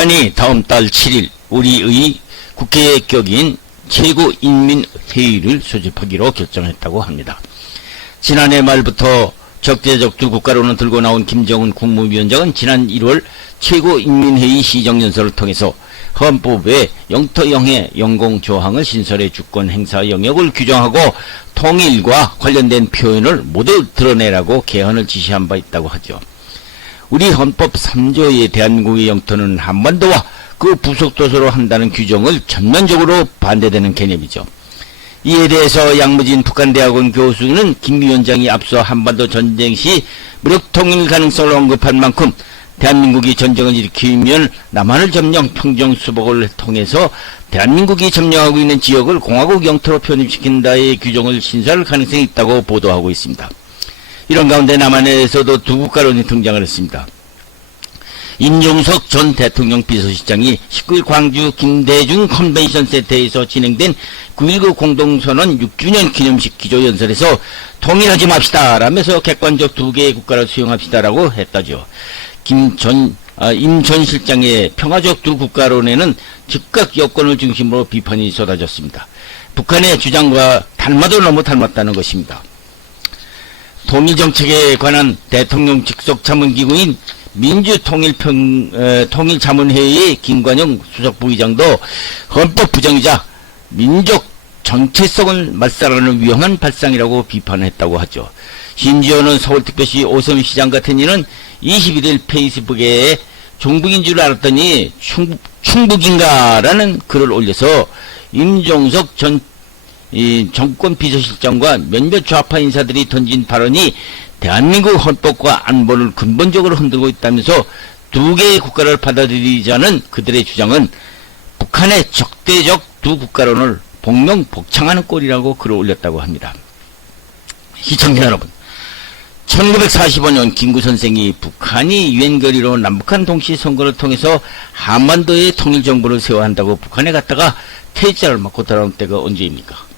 북한이 다음 달 7일 우리의 국회의 격인 최고인민회의를 소집하기로 결정했다고 합니다. 지난해 말부터 적대적 두 국가론을 들고 나온 김정은 국무위원장은 지난 1월 최고인민회의 시정연설을 통해서 헌법에 영토영해 영공조항을 신설해 주권 행사 영역을 규정하고 통일과 관련된 표현을 모두 드러내라고 개헌을 지시한 바 있다고 하죠. 우리 헌법 3조의 대한민국의 영토는 한반도와 그 부속도서로 한다는 규정을 전면적으로 반대되는 개념이죠. 이에 대해서 양무진 북한대학원 교수는 김 위원장이 앞서 한반도 전쟁 시 무력 통일 가능성을 언급한 만큼 대한민국이 전쟁을 일으키면 남한을 점령, 평정 수복을 통해서 대한민국이 점령하고 있는 지역을 공화국 영토로 편입시킨다의 규정을 신설할 가능성이 있다고 보도하고 있습니다. 이런 가운데 남한에서도 두 국가론이 등장을 했습니다. 임종석 전 대통령 비서실장이 19일 광주 김대중 컨벤션 센터에서 진행된 9.19 공동선언 6주년 기념식 기조연설에서 통일하지 맙시다 라면서 객관적 두 개의 국가를 수용합시다라고 했다죠. 임 전 실장의 평화적 두 국가론에는 즉각 여권을 중심으로 비판이 쏟아졌습니다. 북한의 주장과 닮아도 너무 닮았다는 것입니다. 통일정책에 관한 대통령 직속 자문기구인 민주통일자문회의의 김관영 수석부의장도 헌법 부정이자 민족 정체성을 말살하는 위험한 발상이라고 비판했다고 하죠. 심지어는 서울특별시 오세훈 시장 같은 이는 21일 페이스북에 종북인 줄 알았더니 충북인가라는 글을 올려서 임종석 전 정권 비서실장과 몇몇 좌파 인사들이 던진 발언이 대한민국 헌법과 안보를 근본적으로 흔들고 있다면서 두 개의 국가를 받아들이자는 그들의 주장은 북한의 적대적 두 국가론을 복명복창하는 꼴이라고 글을 올렸다고 합니다. 시청자 여러분, 1945년 김구 선생이 북한이 유엔거리로 남북한 동시선거를 통해서 한반도의 통일정부를 세워야 한다고 북한에 갔다가 퇴짜를 맞고 돌아온 때가 언제입니까?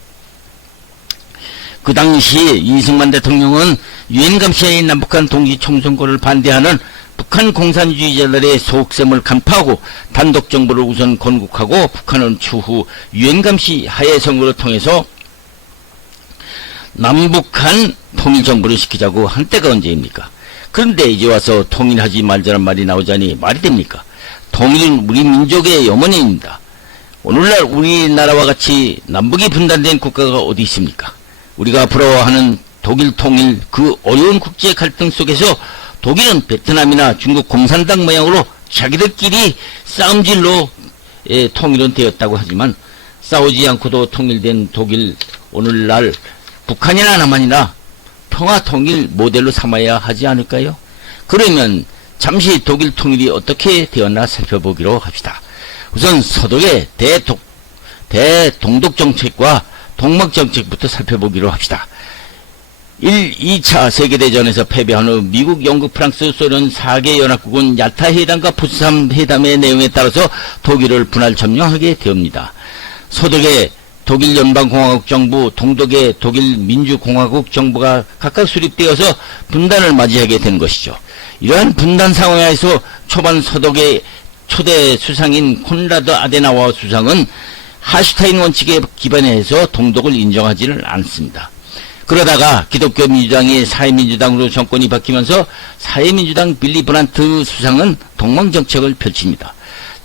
그 당시 이승만 대통령은 유엔 감시의 남북한 동시 총선거를 반대하는 북한 공산주의자들의 속셈을 간파하고 단독 정부를 우선 건국하고 북한은 추후 유엔 감시 하에 선거를 통해서 남북한 통일정부를 시키자고 한 때가 언제입니까? 그런데 이제 와서 통일하지 말자는 말이 나오자니 말이 됩니까? 통일은 우리 민족의 염원입니다. 오늘날 우리나라와 같이 남북이 분단된 국가가 어디 있습니까? 우리가 부러워하는 독일 통일, 그 어려운 국제 갈등 속에서 독일은 베트남이나 중국 공산당 모양으로 자기들끼리 싸움질로 통일은 되었다고 하지만 싸우지 않고도 통일된 독일, 오늘날 북한이나 남한이나 평화 통일 모델로 삼아야 하지 않을까요? 그러면 잠시 독일 통일이 어떻게 되었나 살펴보기로 합시다. 우선 서독의 대동독 정책과 동막 정책부터 살펴보기로 합시다. 2차 세계대전에서 패배한 후 미국, 영국, 프랑스, 소련 4개 연합국은 야타 회담과 포츠담 회담의 내용에 따라서 독일을 분할 점령하게 되옵니다. 서독의 독일 연방공화국 정부, 동독의 독일 민주공화국 정부가 각각 수립되어서 분단을 맞이하게 된 것이죠. 이러한 분단 상황에서 초반 서독의 초대 수상인 콘라드 아데나우어 수상은 하슈타인 원칙에 기반해서 동독을 인정하지는 않습니다. 그러다가 기독교 민주당이 사회민주당으로 정권이 바뀌면서 사회민주당 빌리 브란트 수상은 동맹정책을 펼칩니다.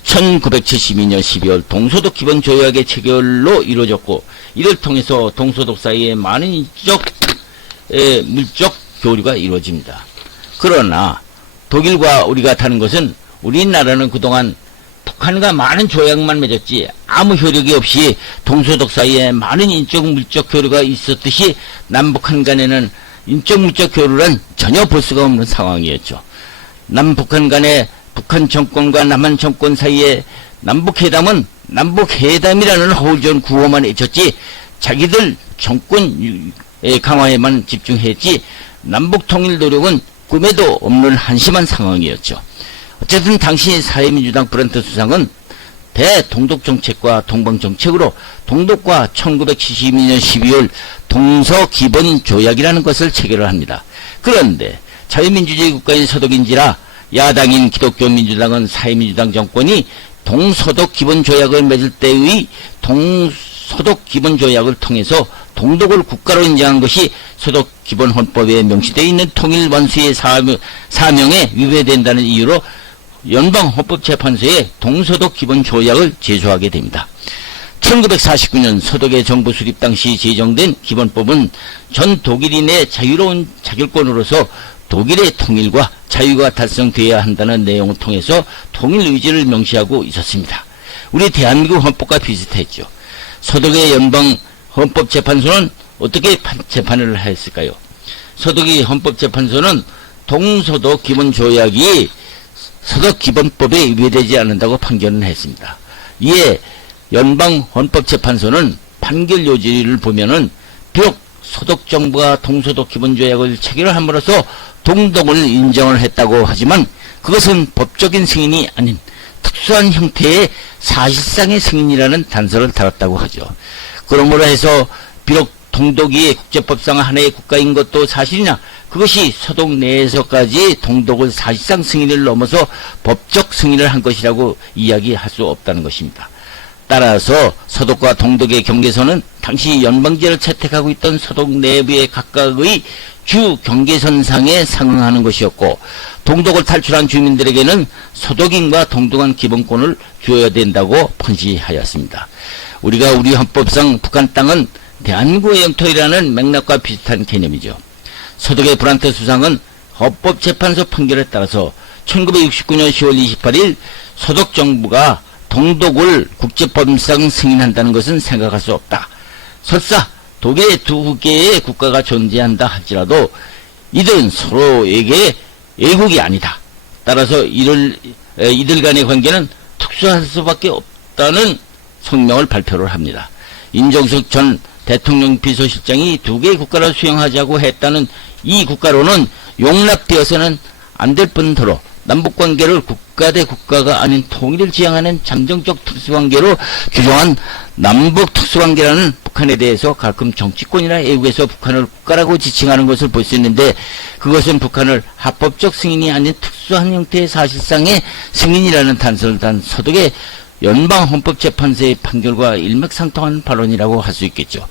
1972년 12월 동소독 기본조약의 체결로 이루어졌고 이를 통해서 동소독 사이에 많은 물적 교류가 이루어집니다. 그러나 독일과 우리가 다른 것은 우리나라는 그동안 북한과 많은 조약만 맺었지 아무 효력이 없이 동소독 사이에 많은 인적 물적 교류가 있었듯이 남북한 간에는 인적 물적 교류란 전혀 볼 수가 없는 상황이었죠. 남북한 간에 북한 정권과 남한 정권 사이에 남북회담은 남북회담이라는 허울전 구호만 외쳤지 자기들 정권 강화에만 집중했지 남북통일 노력은 꿈에도 없는 한심한 상황이었죠. 어쨌든 당시 사회민주당 브란트 수상은 대동독정책과 동방정책으로 동독과 1972년 12월 동서기본조약이라는 것을 체결을 합니다. 그런데 자유민주주의 국가인 서독인지라 야당인 기독교 민주당은 사회민주당 정권이 동서독 기본조약을 맺을 때의 동서독 기본조약을 통해서 동독을 국가로 인정한 것이 서독 기본헌법에 명시되어 있는 통일 완수의 사명에 위배된다는 이유로 연방헌법재판소에 동서독 기본조약을 제소하게 됩니다. 1949년 서독의 정부 수립 당시 제정된 기본법은 전 독일인의 자유로운 자결권으로서 독일의 통일과 자유가 달성되어야 한다는 내용을 통해서 통일 의지를 명시하고 있었습니다. 우리 대한민국 헌법과 비슷했죠. 서독의 연방헌법재판소는 어떻게 재판을 했을까요? 서독의 헌법재판소는 동서독 기본조약이 서독 기본법에 위배되지 않는다고 판결을 했습니다. 이에 연방헌법재판소는 판결 요지를 보면은 비록 서독 정부가 동서독 기본조약을 체결함으로써 동독을 인정을 했다고 하지만 그것은 법적인 승인이 아닌 특수한 형태의 사실상의 승인이라는 단서를 달았다고 하죠. 그러므로 해서 비록 동독이 국제법상 하나의 국가인 것도 사실이나 그것이 서독 내에서까지 동독을 사실상 승인을 넘어서 법적 승인을 한 것이라고 이야기할 수 없다는 것입니다. 따라서 서독과 동독의 경계선은 당시 연방제를 채택하고 있던 서독 내부의 각각의 주 경계선상에 상응하는 것이었고 동독을 탈출한 주민들에게는 서독인과 동등한 기본권을 주어야 된다고 판시하였습니다. 우리가 우리 헌법상 북한 땅은 대한민국의 영토이라는 맥락과 비슷한 개념이죠. 서독의 브란트 수상은 헌법재판소 판결에 따라서 1969년 10월 28일 서독 정부가 동독을 국제법상 승인한다는 것은 생각할 수 없다. 설사 독일의 두 개의 국가가 존재한다 할지라도 이들은 서로에게 애국이 아니다. 따라서 이들 간의 관계는 특수할 수밖에 없다는 성명을 발표를 합니다. 임종석 전 대통령 비서실장이 두 개의 국가를 수용하자고 했다는 이 국가로는 용납되어서는 안 될 뿐더러 남북관계를 국가 대 국가가 아닌 통일을 지향하는 잠정적 특수관계로 규정한 남북 특수관계라는 북한에 대해서 가끔 정치권이나 애국에서 북한을 국가라고 지칭하는 것을 볼 수 있는데 그것은 북한을 합법적 승인이 아닌 특수한 형태의 사실상의 승인이라는 단서를 단 서독의 연방헌법재판소의 판결과 일맥상통하는 발언이라고 할 수 있겠죠.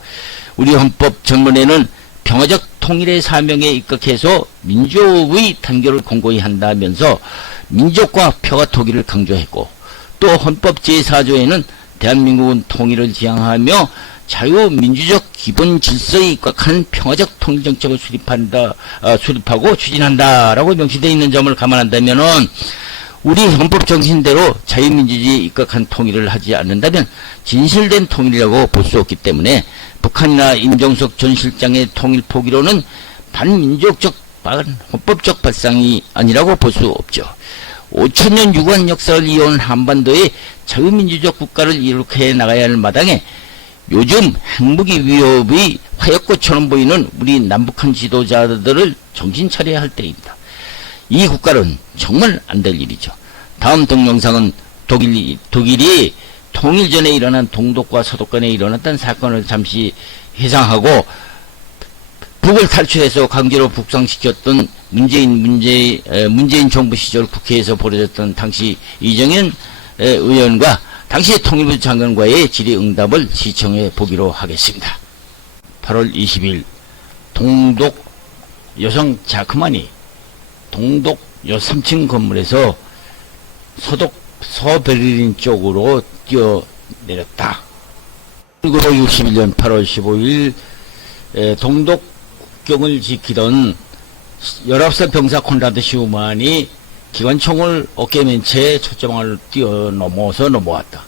우리 헌법 전문에는 평화적 통일의 사명에 입각해서 민족의 단결을 공고히 한다면서 민족과 평화 통일을 강조했고 또 헌법 제4조에는 대한민국은 통일을 지향하며 자유민주적 기본 질서에 입각한 평화적 통일정책을 수립하고 추진한다라고 명시되어 있는 점을 감안한다면은 우리 헌법 정신대로 자유민주주의에 입각한 통일을 하지 않는다면 진실된 통일이라고 볼 수 없기 때문에 북한이나 임종석 전 실장의 통일 포기로는 반민족적, 반헌법적 발상이 아니라고 볼 수 없죠. 5천년 유구한 역사를 이어온 한반도의 자유민주적 국가를 이룩해 나가야 할 마당에 요즘 핵무기 위협의 화약고처럼 보이는 우리 남북한 지도자들을 정신 차려야 할 때입니다. 이 국가는 정말 안 될 일이죠. 다음 동영상은 독일이 통일 전에 일어난 동독과 서독 간에 일어났던 사건을 잠시 회상하고 북을 탈출해서 강제로 북상시켰던 문재인 정부 시절 국회에서 벌어졌던 당시 이정현 의원과 당시 통일부 장관과의 질의응답을 시청해 보기로 하겠습니다. 8월 20일 동독 여성 자크만이 동독 3층 건물에서 서독 서베를린 쪽으로 뛰어내렸다. 1961년 8월 15일 동독 국경을 지키던 19살 병사 콘라드 슈만이 기관총을 어깨에 맨 채 초점을 뛰어넘어서 넘어왔다.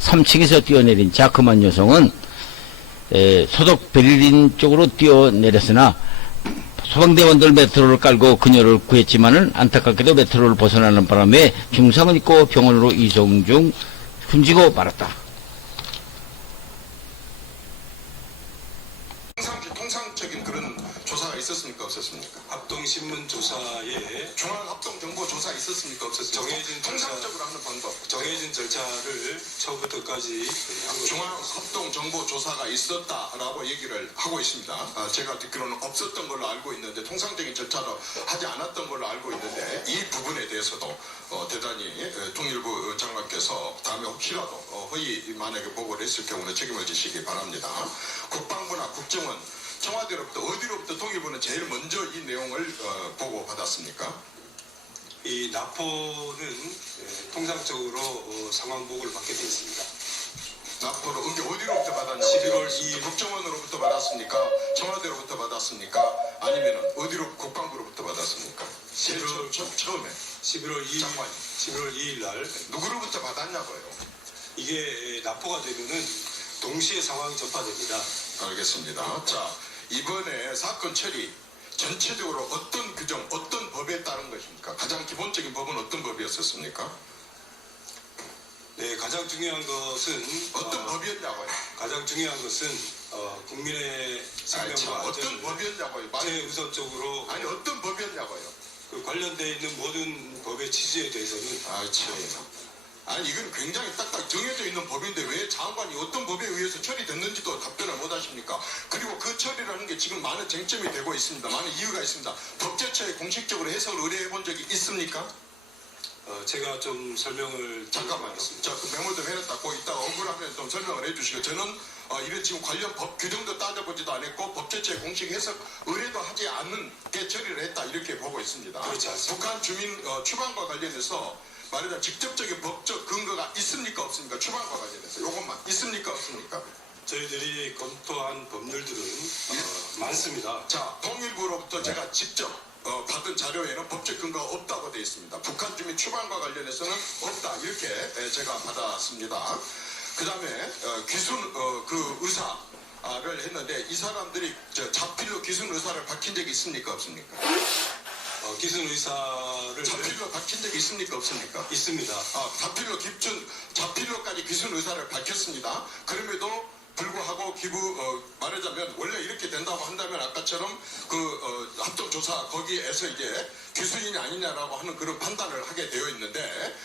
3층에서 뛰어내린 자크만 여성은 서독 베를린 쪽으로 뛰어내렸으나 소방대원들 메트로를 깔고 그녀를 구했지만은 안타깝게도 메트로를 벗어나는 바람에 중상을 입고 병원으로 이송 중 숨지고 말았다. 통상적인 그런 조사가 있었습니까? 없었습니까? 합동신문 조사에 중앙합동정보 조사 있었습니까? 있었습니까? 없었습니까? 정해진 통상적으로 하는 방법. 정해진 절차를 처음부터까지 한 거죠. 중앙합동정보조사가 있었다라고 얘기를 하고 있습니다. 제가 듣기로는 없었던 걸로 알고 있는데 통상적인 절차로 하지 않았던 걸로 알고 있는데 이 부분에 대해서도 대단히 통일부 장관께서 다음에 혹시라도 허위 만약에 보고를 했을 경우는 책임을 지시기 바랍니다. 국방부나 국정원 청와대로부터 어디로부터 통일부는 제일 먼저 이 내용을 보고받았습니까? 이 납포는 통상적으로 상황 보고를 받게 되어 있습니다. 납포로 어디로부터 받았냐고? 11월 2일. 국정원으로부터 받았습니까? 청와대로부터 받았습니까? 아니면 어디로 국방부로부터 받았습니까? 처음에 11월 2일, 장관이. 11월 2일 날 누구로부터 받았냐고요? 이게 납포가 되면은 동시에 상황이 전파됩니다. 알겠습니다. 자, 이번에 사건 처리 전체적으로 어떤 규정, 어떤 법에 따른 것입니까? 가장 기본적인 법은 어떤 법이었었습니까? 네, 가장 중요한 것은 어떤 법이었냐고요? 가장 중요한 것은 국민의 생명과 어떤 안전을 법이었냐고요? 최우선적으로 아니 어떤 법이었냐고요? 그 관련되어 있는 모든 법의 취지에 대해서는 아니 이건 굉장히 딱딱 정해져 있는 법인데 왜 장관이 어떤 법에 의해서 처리됐는지도 답변을 못 하십니까? 그리고 그 처리라는 게 지금 많은 쟁점이 되고 있습니다. 많은 이유가 있습니다. 법제처에 공식적으로 해석을 의뢰해 본 적이 있습니까? 제가 좀 설명을 잠깐만요. 자, 그 메모 좀 해놨다. 고 이따가 억울하면 좀 설명을 해주시고 저는 이런 지금 관련 법 규정도 따져보지도 않았고 법제처의 공식 해석 의뢰도 하지 않는 게 처리를 했다 이렇게 보고 있습니다. 그렇지 않습니다. 북한 주민 추방과 관련해서 말하자면 직접적인 법적 근거가 있습니까 없습니까? 추방과 관련해서 요것만 있습니까 없습니까? 저희들이 검토한 법률들은 많습니다. 자, 통일부로부터 제가 직접 받은 자료에는 법적 근거가 없다고 되어 있습니다. 북한 주민 추방과 관련해서는 없다 이렇게 제가 받았습니다. 그 다음에 귀순 그 의사를 했는데 이 사람들이 자필로 귀순 의사를 밝힌 적이 있습니까 없습니까? 기순 의사를 자필로 밝힌 적이 있습니까 없습니까? 있습니다. 자필로까지 귀순 의사를 밝혔습니다. 그럼에도 불구하고 말하자면 원래 이렇게 된다고 한다면 아까처럼 합동조사 거기에서 이제 귀순이냐 아니냐라고 하는 그런 판단을 하게 되어 있는데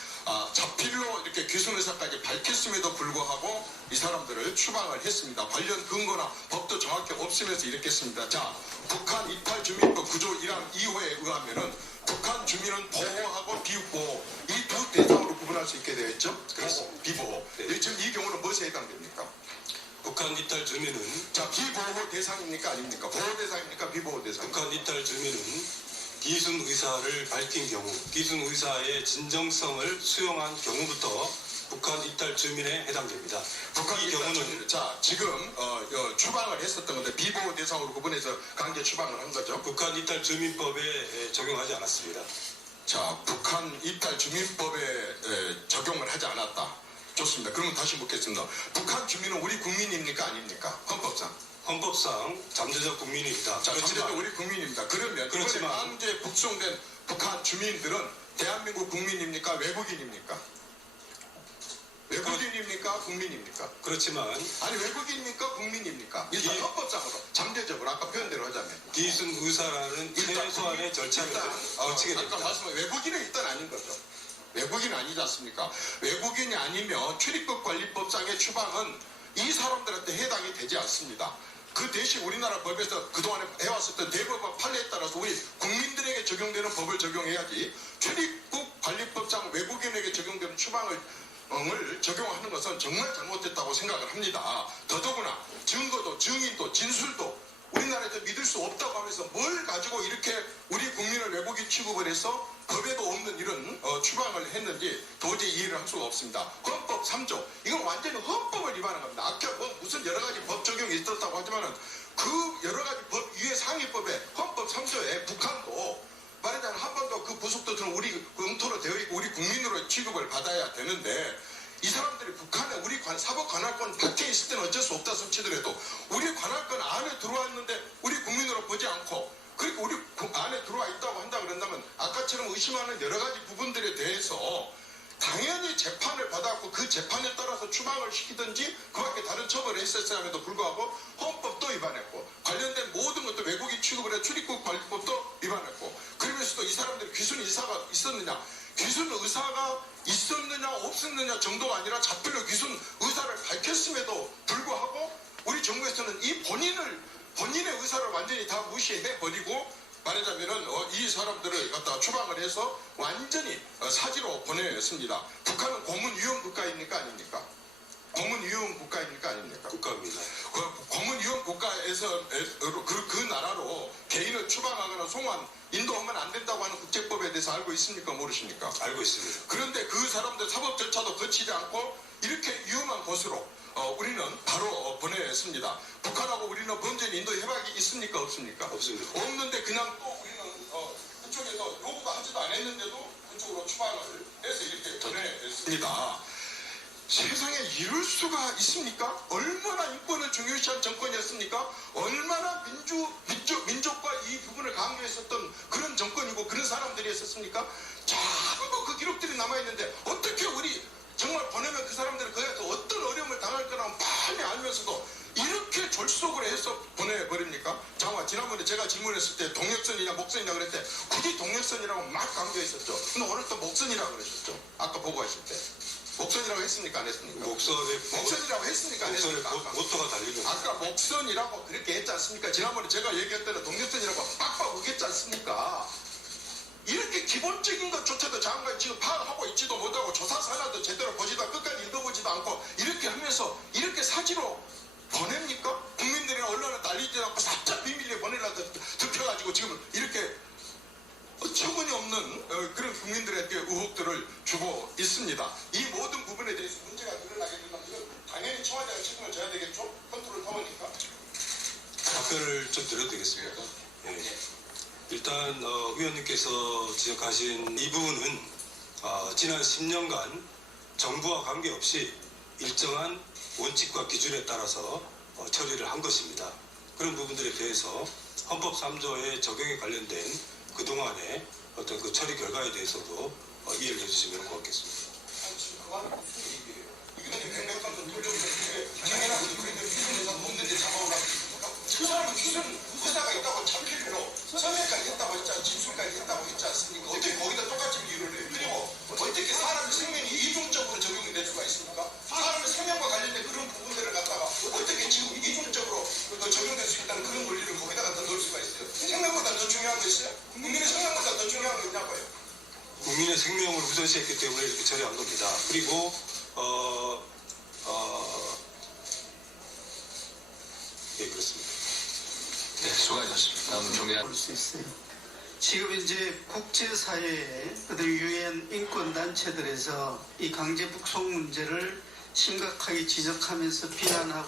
자필로 이렇게 귀순 의사까지 밝혔음에도 불구하고 이 사람들을 추방을 했습니다. 관련 근거나 법도 정확히 없으면서 이렇게 했습니다. 자, 북한 이탈 주민법 9조 1항 2호에 의하면은 북한 주민은 보호하고 비보호 이 두 대상으로 구분할 수 있게 되어 있죠? 그렇습니다. 비보호. 네. 지금 이 경우는 무엇에 해당됩니까? 북한 이탈 주민은 자, 비보호 대상입니까 아닙니까? 보호 대상입니까 비보호 대상입니까? 북한 이탈 주민은 기순 의사를 밝힌 경우 기순 의사의 진정성을 수용한 경우부터 북한 이탈 주민에 해당됩니다. 북한 이 경우는 자, 지금 추방을 했었던 건데 비보호 대상으로 구분해서 강제 추방을 한 거죠. 북한 이탈 주민법에 적용하지 않았습니다. 자, 북한 이탈 주민법에 적용을 하지 않았다. 좋습니다. 그러면 다시 묻겠습니다. 북한 주민은 우리 국민입니까 아닙니까? 헌법상. 헌법상 잠재적 국민입니다. 자, 잠재적 우리 국민입니다. 그러면 그렇지만 강제 북송된 북한 주민들은 대한민국 국민입니까? 외국인입니까? 외국인입니까? 국민입니까? 그렇지만 아니 외국인입니까? 국민입니까? 일단 헌법상으로 잠재적으로 아까 표현대로 하자면 기순 의사라는 최소한의 절차를 거치게 아까 됩니다. 말씀한 외국인은 일단 아닌 거죠. 외국인 아니지 않습니까? 외국인이 아니면 출입국 관리법상의 추방은 이 사람들한테 해당이 되지 않습니다. 그 대신 우리나라 법에서 그동안에 해왔었던 대법원 판례에 따라서 우리 국민들에게 적용되는 법을 적용해야지 출입국 관리법상 외국인에게 적용되는 추방을 적용하는 것은 정말 잘못됐다고 생각을 합니다. 더더구나 증거도 증인도 진술도 우리나라에서 믿을 수 없다고 하면서 뭘 가지고 이렇게 우리 국민을 외국인 취급을 해서 법에도 없는 이런 추방을 했는지 도저히 이해를 할 수가 없습니다. 헌법 3조 이건 완전히 헌법을 위반한 겁니다. 아까 무슨 여러 가지 법 적용이 있었다고 하지만은 그 여러 가지 법 위에 상위법에 헌법 3조에 북한도 말하자면 한 번도 그 부속도들은 우리 영토로 되어 있고 우리 국민으로 취급을 받아야 되는데 이 사람들이 북한에 우리 사법 관할권 밖에 있을 때는 어쩔 수 없다 손치더라도 우리 관할권 안에 들어왔는데 우리 국민으로 보지 않고 그러니까 우리 안에 들어와 있다고 한다 그런다면 아까처럼 의심하는 여러 가지 부분들에 대해서 당연히 재판을 받았고 그 재판에 따라서 추방을 시키든지 그밖에 다른 처벌을 했었음에도 불구하고 헌법도 위반했고 관련된 모든 것도 외국인 취급을 해 출입국 관리법도 위반했고 그러면서도 이 사람들이 귀순 의사가 있었느냐 귀순 의사가 있었느냐 없었느냐 정도가 아니라 자필로 귀순 의사를 밝혔음에도 불구하고 우리 정부에서는 이 본인의 의사를 완전히 다 무시해버리고 말하자면은 이 사람들을 갖다가 추방을 해서 완전히 사지로 보냈습니다. 북한은 고문위험 국가입니까 아닙니까? 고문위험 국가입니까 아닙니까? 국가입니다. 고문위험 국가에서 그 나라로 개인을 추방하거나 송환, 인도하면 안 된다고 하는 국제법에 대해서 알고 있습니까? 모르십니까? 알고 있습니다. 그런데 그 사람들 사법 절차도 거치지 않고 이렇게 위험한 곳으로 우리는 바로 보냈습니다. 북한하고 우리는 범죄인 인도 협약이 있습니까? 없습니까? 없습니다. 없는데 그냥 또 우리는 그쪽에서 요구가 하지도 않았는데도 그쪽으로 추방을 해서 이렇게 보냈습니다. 세상에 이럴 수가 있습니까? 얼마나 인권을 중요시한 정권이었습니까? 얼마나 민족과 이 부분을 강조했었던 그런 정권이고 그런 사람들이 있었습니까? 전부 그 기록들이 남아있는데 어떻게 우리 정말 보내면 그 사람들은 그에 어떤 어려움을 당할 거라고 뻔히 알면서도 이렇게 졸속으로 해서 보내버립니까? 장관, 지난번에 제가 질문했을 때 동역선이냐 목선이냐 그랬을 때 굳이 동역선이라고 막 강조했었죠. 근데 오늘 또 목선이라고 그러셨죠. 아까 보고하실 때. 목선이라고 했습니까? 안 했습니까? 목선이라고 했습니까? 안 했습니까? 모토가 달리는. 아까 목선이라고 그렇게 했지 않습니까? 지난번에 제가 얘기할 때는 동역선이라고 빡빡 우겼지 않습니까? 이렇게 기본적인 것조차도 장관이 지금 파악하고 있지도 못하고 조사서 하나도 제대로 보지도 끝까지 읽어보지도 않고 이렇게 하면서 이렇게 사지로 보냅니까? 국민들이나 언론은 달리지 않고 살짝 비밀리에 보내려고 덮여가지고 지금 이렇게 어처구니 없는 그런 국민들에게 의혹들을 주고 있습니다. 이 모든 부분에 대해서 문제가 드러나게 된다면 당연히 청와대가 책임을 져야 되겠죠? 컨트롤 타워니까. 답변을 좀 드려도 되겠습니까? 네. 일단 의원님께서 지적하신 이 부분은 지난 10년간 정부와 관계없이 일정한 원칙과 기준에 따라서 처리를 한 것입니다. 그런 부분들에 대해서 헌법 3조의 적용에 관련된 그동안의 어떤 그 처리 결과에 대해서도 이해를 해주시면 고맙겠습니다. 그거는 무슨 얘기예요? 이게 백백한도 돌려주는데 당연하고 우리는 기준에서 없는데 잡아오라고 그 사람은 기준 의사가 있다고 잡힐로 서명까지 했다고 했지 진술까지 했다고 했지 않습니까? 어떻게 거기다 똑같이 비유를 해요? 그리고 어떻게 사람의 생명이 이중적으로 적용이 될 수가 있습니까? 사람의 생명과 관련된 그런 부분들을 갖다가 어떻게 지금 이중적으로 적용될 수 있다는 그런 논리를 거기다 갖다 넣을 수가 있어요? 생명보다 더 중요한 거 있어요? 국민의 생명보다 더 중요한 거 있냐고요? 국민의 생명을 우선시했기 때문에 이렇게 처리한 겁니다. 그리고 예, 그렇습니다. 네, 수고하셨습니다. 다음 종례. 볼 수 있어요. 지금 이제 국제사회의 어떤 유엔 인권단체들에서 이 강제 북송 문제를 심각하게 지적하면서 비난하고